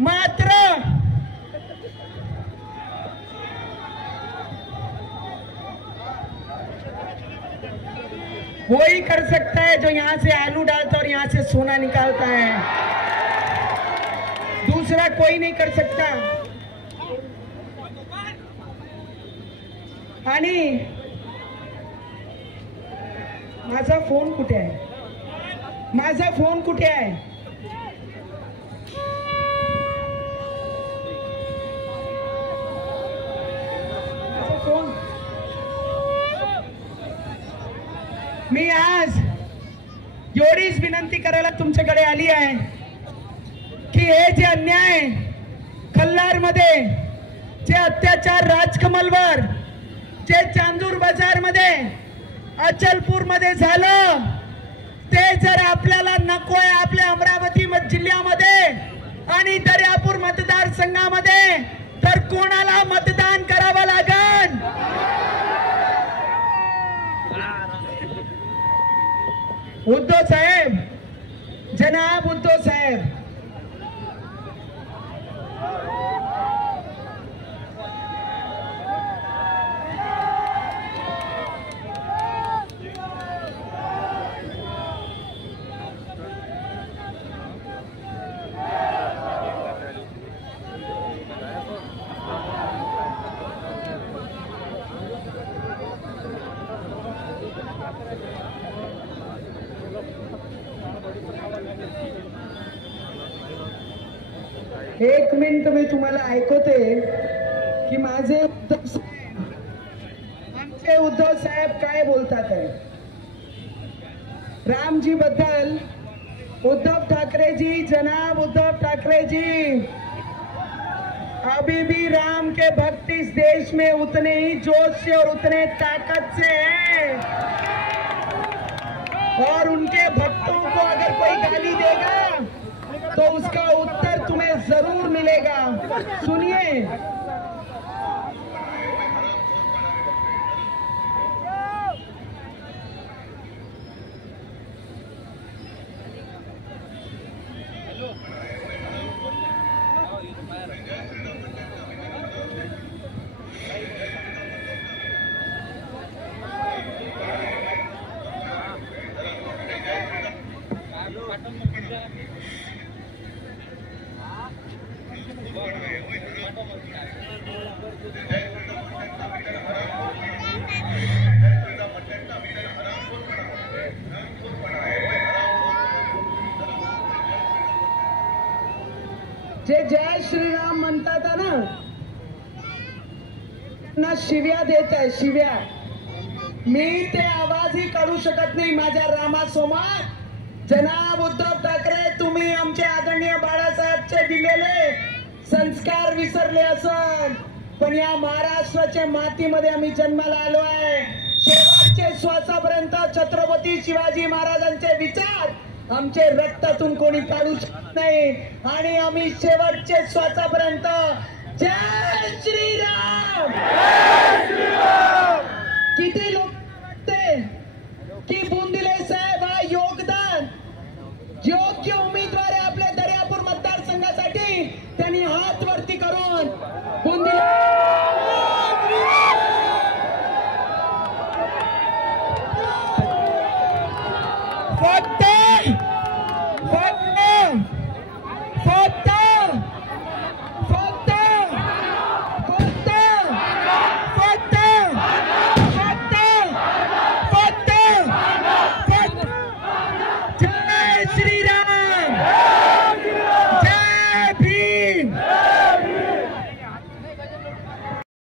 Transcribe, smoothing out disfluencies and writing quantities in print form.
मात्र वही कर सकता है जो यहाँ से आलू डालता और यहाँ से सोना निकालता है, दूसरा कोई नहीं कर सकता। आणि माझा फोन कुठे आहे? माझा फोन कुठे आहे? माझा फोन मी आज एवढीच विनंती करायला तुमच्याकडे आली आहे की हे जे अन्याय कल्हार मध्ये, जे अत्याचार राजकमलवर, जे चांदूर बाजार मध्ये, अचलपूर मध्ये झालं, ते जर आपल्याला नकोय आपल्या अमरावती जिल्ह्यामध्ये आणि दर्यापूर मतदारसंघामध्ये, तर कोणाला मतदान करावं लागेल? उद्धव साहेब, जनाब उद्धव साहेब, एक मिनिट मी तुम्हाला ऐकवते की माझे आमचे उद्धव साहेब काय बोलतात आहे। रामजी बद्दल उद्धव ठाकरे जी, जनाब उद्धव ठाकरे जी, अभी भी राम के भक्त इस देश में उतने ही जोश से और उतने ताकत से हैं, और उनके भक्तों को अगर कोई गाली देगा तो उसका उत्तर तुम्हें जरूर मिलेगा। सुनिए, जे जय श्रीराम म्हणतात ना, शिव्या देत आहे, शिव्या। मी ते आवाजही काढू शकत नाही माझ्या रामासमोर। जनाब उद्धव ठाकरे, तुम्ही आमचे आदरणीय बाळासाहेबचे दिलेले संस्कार विसरले असाल, पण या महाराष्ट्राच्या मातीमध्ये आम्ही जन्माला आलो आहे। शेवटचे श्वासापर्यंत छत्रपती शिवाजी महाराजांचे विचार आमचे रक्तातून कोणी काढू शकत नाही, आणि आम्ही शेवटचे श्वासापर्यंत जय श्रीराम, जय श्रीराम। किती लोक वाटते की बुंदिले साहेब हा योगदान योग्य उमेदवार आहे आपल्या दर्यापूर मतदारसंघासाठी, त्यांनी हात वरती करून